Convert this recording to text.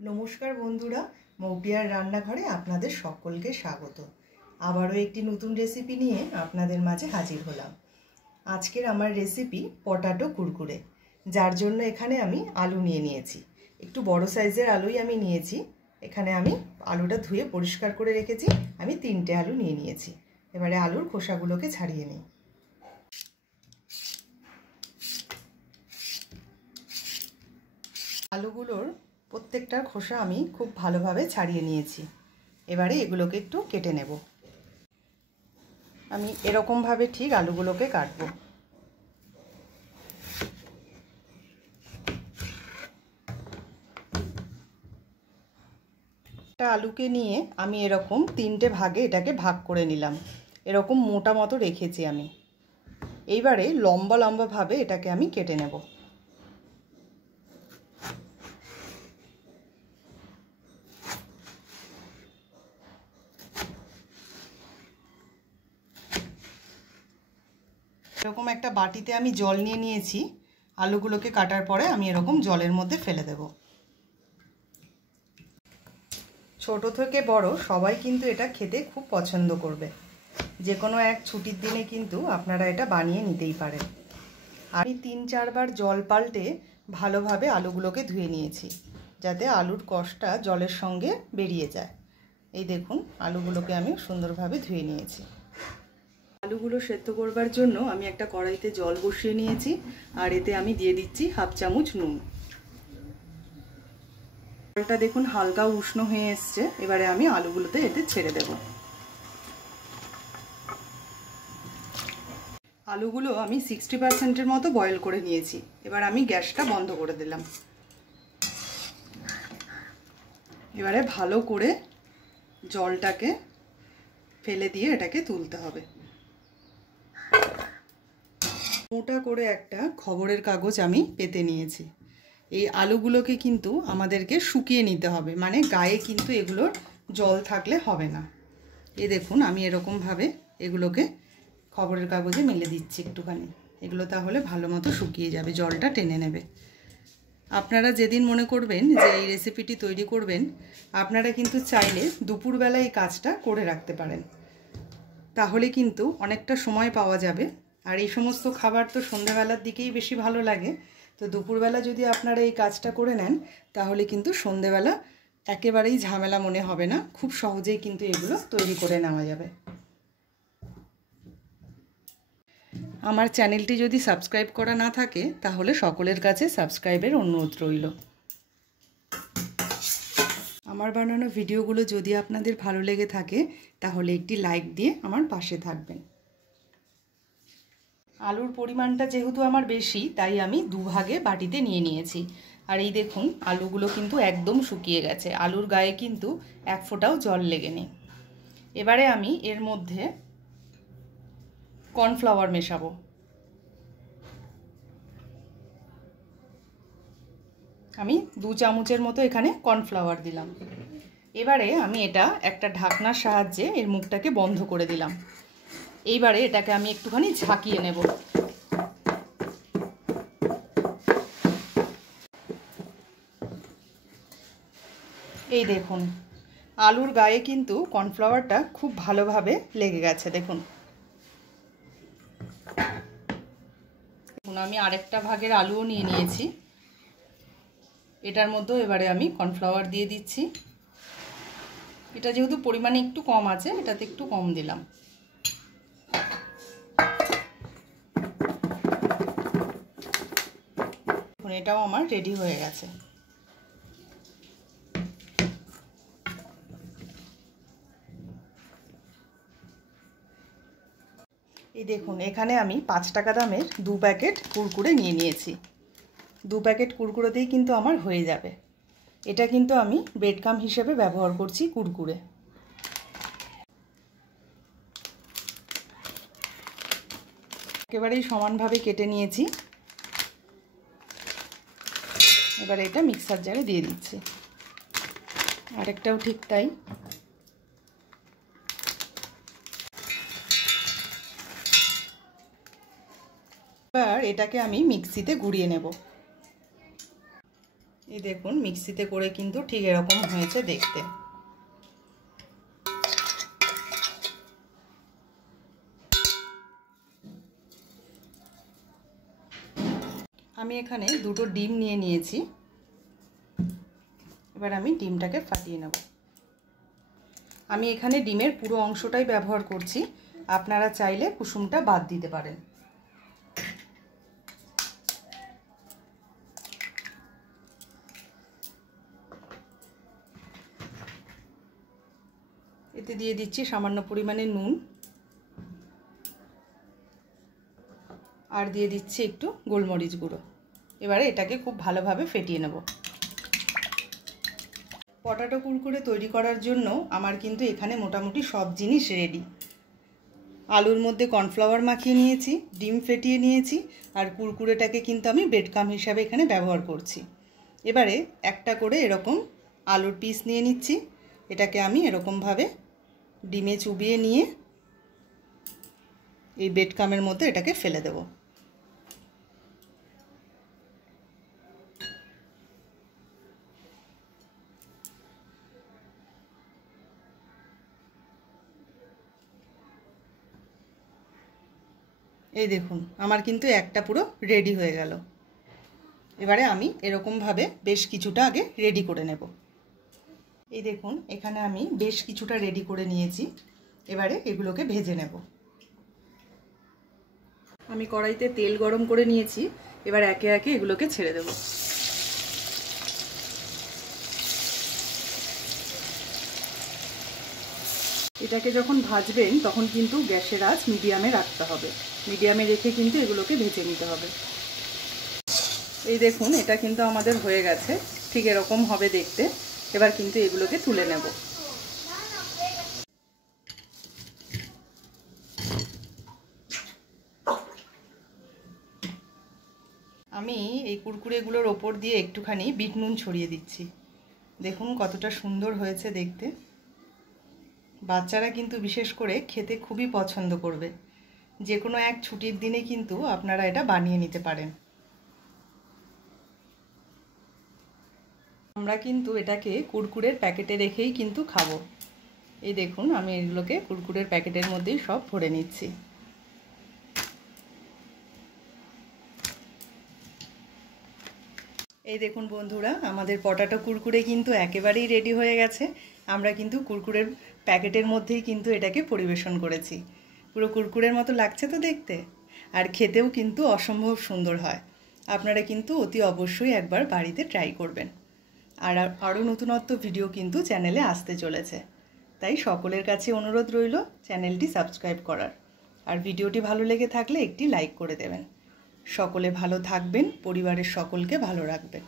नमस्कार बंधुरा मौपियार रान्नाघरे आपनादेर सकलके स्वागत। आबारो एकटी नतून रेसिपि निये आपनादेर माझे हाजिर हलाम। आजकेर आमार रेसिपि पटाटो कुरकुरे, जार जोन्नो एखाने आमी आलू निये नियेछि। एकटु बड़ो साइजेर आलुई आमी नियेछि। एखाने आमी आलुटा धुए परिष्कार करे रेखेछि। आमी 3টে आलू निये नियेछि। एबारे आलुर खोसागुलोके छाड़िये निই। आलूगुलोर प्रत्येकटार खोसा आमी खूब भालोभावे छाड़िये नियेछि। एबारे एगुलोके एकटु केटे नेब। आमी एरकम भावे ठीक आलूगुलोके काटबो। একটা आलूके निये आमी एरकम 3টে भागे एटाके भाग करे निलाम। एरकम मोटा मतो रेखेछि आमी। एइबारे लम्बा लम्बा भावे एटाके आमी केटे नेब। एरकम एक बाटीते आमी जल निये नियेछि। आलूगुलोके काटार परे आमी एरकम जलेर मध्य फेले देब। छोटो थेके बड़ो सबाई किन्तु एटा खेते खूब पछंद करबे। जे कोनो एक छुटिर दिने किन्तु आपनारा एटा बानिये नितेई पारेन। आमी 3-4 बार जल पाल्टे भालोभावे आलूगुलोके धुए नियेछि जाते आलुर कषटा जलेर संगे बेरिये जाय। एई देखुन आलूगुलोके आमी सुंदरभावे धुए नियेछि। आलूगुलो सेদ্ধ करবার জন্য আমি একটা কড়াইতে জল বসিয়ে নিয়েছি আর এতে আমি দিয়ে দিচ্ছি হাফ চামচ নুন। জলটা দেখুন হালকা উষ্ণ হয়ে এসেছে। এবারে আমি আলুগুলোতে এতে ছেড়ে দেব। আলুগুলো আমি 60% এর মতো বয়েল করে নিয়েছি। এবার আমি গ্যাসটা বন্ধ করে দিলাম। এবারে ভালো করে জলটাকে ফেলে দিয়ে এটাকে তুলতে হবে। মোটা করে একটা খবরের কাগজ আমি পেতে নিয়েছি। এই আলুগুলোকে কিন্তু আমাদেরকে শুকিয়ে নিতে হবে, মানে গায়ে কিন্তু এগুলোর জল থাকলে হবে না। এই দেখুন আমি এরকম ভাবে এগুলোকে খবরের কাগজে মেলে দিচ্ছি একটুখানি। এগুলো তাহলে ভালো মতো শুকিয়ে যাবে, জলটা টেনে নেবে। আপনারা যেদিন মনে করবেন যে এই রেসিপিটি তৈরি করবেন, আপনারা কিন্তু চাইলে দুপুরবেলা এই কাজটা করে রাখতে পারেন। তাহলে কিন্তু অনেকটা সময় পাওয়া যাবে। আর এই সমস্ত খাবার তো সন্ধ্যাবেলার দিকেই বেশি ভালো লাগে। তো দুপুরবেলা যদি আপনারা এই কাজটা করে নেন তাহলে কিন্তু সন্ধ্যাবেলা একেবারেই ঝামেলা মনে হবে না। খুব সহজেই কিন্তু এগুলো তৈরি করে নেওয়া যাবে। আমার চ্যানেলটি যদি সাবস্ক্রাইব করা না থাকে তাহলে সকলের কাছে সাবস্ক্রাইবের অনুরোধ রইল। আমার বানানো ভিডিওগুলো যদি আপনাদের ভালো লেগে থাকে তাহলে একটি লাইক দিয়ে আমার পাশে থাকবেন। আলুর পরিমাণটা যেহেতু আমার বেশি তাই আমি দুভাগে বাটিতে নিয়ে নিয়েছি। আর এই দেখুন আলুগুলো কিন্তু একদম শুকিয়ে গেছে। আলুর গায়ে কিন্তু এক ফোঁটাও জল লেগে নেই। এবারে আমি এর মধ্যে কর্নফ্লাওয়ার মেশাবো। আমি 2 চামচের মতো এখানে কর্নফ্লাওয়ার দিলাম। এবারে আমি এটা একটা ঢাকনার সাহায্যে এর মুখটাকে বন্ধ করে দিলাম। এইবারে এটাকে আমি একটুখানি ঝাঁকিয়ে নেব। এই দেখুন আলুর গায়ে কিন্তু কর্নফ্লাওয়ারটা খুব ভালোভাবে লেগে গেছে। দেখুন আমি আরেকটা ভাগের আলুও নিয়ে নিয়েছি। এটার মধ্যেও এবারে আমি কর্নফ্লাওয়ার দিয়ে দিচ্ছি। এটা যেহেতু পরিমাণে একটু কম আছে এটাতে একটু কম দিলাম। এটাও আমার রেডি হয়ে গেছে। এই দেখুন এখানে আমি 5 টাকা দামের 2 প্যাকেট কুরকুরে নিয়ে নিয়েছি। 2 প্যাকেট কুরকুরেতেই কিন্তু আমার হয়ে যাবে। এটা কিন্তু আমি ব্রেড ক্রাম্ব হিসেবে ব্যবহার করছি কুরকুরে। একেবারেই সমানভাবে কেটে নিয়েছি। এবার এটা মিক্সার জারে দিয়ে দিচ্ছি। আরেকটাও ঠিক তাই। এবার এটাকে আমি মিক্সিতে গুঁড়িয়ে নেব। এই দেখুন মিক্সিতে করে কিন্তু ঠিক এরকম হয়েছে দেখতে। আমি এখানে দুটো ডিম নিয়ে নিয়েছি। এবার আমি ডিমটাকে ফাটিয়ে নেব। আমি এখানে ডিমের পুরো অংশটাই ব্যবহার করছি, আপনারা চাইলে কুসুমটা বাদ দিতে পারেন। এতে দিয়ে দিচ্ছি সামান্য পরিমাণে নুন, আর দিয়ে দিচ্ছি একটু গোলমরিচ গুঁড়ো। এবারে এটাকে খুব ভালোভাবে ফেটিয়ে নেব। পটাটো কুরকুরে তৈরি করার জন্য আমার কিন্তু এখানে মোটামুটি সব জিনিস রেডি। আলুর মধ্যে কর্নফ্লাওয়ার মাখিয়ে নিয়েছি, ডিম ফেটিয়ে নিয়েছি, আর কুরকুরেটাকে কিন্তু আমি ব্রেডক্রাম হিসাবে এখানে ব্যবহার করছি। এবারে একটা করে এরকম আলুর পিস নিয়ে নিচ্ছি। এটাকে আমি এরকমভাবে ডিমে চুবিয়ে নিয়ে এই ব্রেডক্রামের মধ্যে এটাকে ফেলে দেব। এই দেখুন আমার কিন্তু একটা পুরো রেডি হয়ে গেল। এবারে আমি এরকমভাবে বেশ কিছুটা আগে রেডি করে নেব। এই দেখুন এখানে আমি বেশ কিছুটা রেডি করে নিয়েছি। এবারে এগুলোকে ভেজে নেব। আমি কড়াইতে তেল গরম করে নিয়েছি। এবার একে একে এগুলোকে ছেড়ে দেব। এটাকে যখন ভাজবেন তখন কিন্তু গ্যাসের আঁচ মিডিয়ামে রাখতে হবে। মিডিয়ামে রেখে কিন্তু এগুলোকে ভেজে নিতে হবে। এই দেখুন এটা কিন্তু আমাদের হয়ে গেছে, ঠিক এরকম হবে দেখতে। এবার কিন্তু এগুলোকে তুলে নেব। আমি এই কুরকুরেগুলোর ওপর দিয়ে একটুখানি বিট নুন ছড়িয়ে দিচ্ছি। দেখুন কতটা সুন্দর হয়েছে দেখতে। বাচ্চারা কিন্তু বিশেষ করে খেতে খুবই পছন্দ করবে। যে কোনো এক ছুটির দিনে কিন্তু আপনারা এটা বানিয়ে নিতে পারেন। আমরা কিন্তু এটাকে কুরকুরের প্যাকেটে রেখেই কিন্তু খাবো। এই দেখুন আমি এগুলোকে কুরকুরের প্যাকেটের মধ্যেই সব ভরে নিচ্ছি। এই দেখুন বন্ধুরা আমাদের পটাটো কুরকুরে কিন্তু একেবারেই রেডি হয়ে গেছে। আমরা কিন্তু কুরকুরের প্যাকেটের মধ্যেই কিন্তু এটাকে পরিবেশন করেছি। পুরো কুরকুরের মতো লাগছে তো দেখতে, আর খেতেও কিন্তু অসম্ভব সুন্দর হয়। আপনারা কিন্তু অতি অবশ্যই একবার বাড়িতে ট্রাই করবেন। আর আরও নতুনত্ব ভিডিও কিন্তু চ্যানেলে আসতে চলেছে, তাই সকলের কাছে অনুরোধ রইল চ্যানেলটি সাবস্ক্রাইব করার। আর ভিডিওটি ভালো লেগে থাকলে একটি লাইক করে দেবেন। সকলে ভালো থাকবেন, পরিবারের সকলকে ভালো রাখবেন।